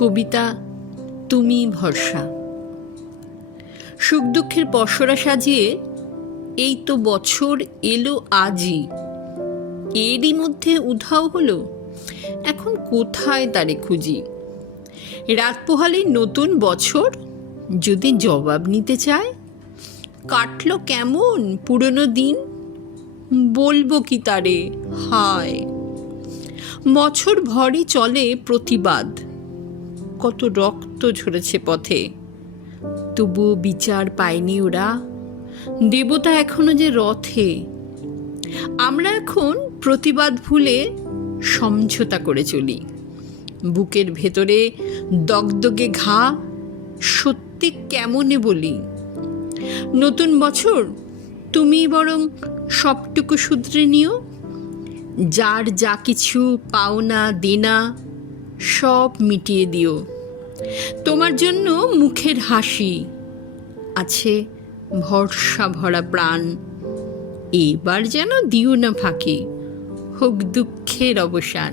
কবিতা তুমি ভরসা। সুখ দুঃখের পসরা সাজিয়ে এই তো বছর এলো আজই, এরই মধ্যে উধাও হলো, এখন কোথায় তারে খুঁজি। রাত পোহালে নতুন বছর যদি জবাব নিতে চায়, কাটলো কেমন পুরনো দিন, বলবো কি তারে হায়। বছর ভরই চলে প্রতিবাদ, কত রক্ত ঝরেছে পথে, তবুও বিচার পায়নি ওরা, দেবতা এখনো যে রথে। আমরা এখন প্রতিবাদ ভুলে সমঝোতা করে চলি, বুকের ভেতরে দগদগে ঘা, সত্যি কেমনে বলি। নতুন বছর তুমি বরং সবটুকু শুধরে নিও, যার যা কিছু পাওনা দেনা সব মিটিয়ে দিও। তোমার জন্য মুখের হাসি আছে ভরসা ভরা প্রাণ, এবার যেন দিও না ফাঁকি, হোক দুঃখের অবসান।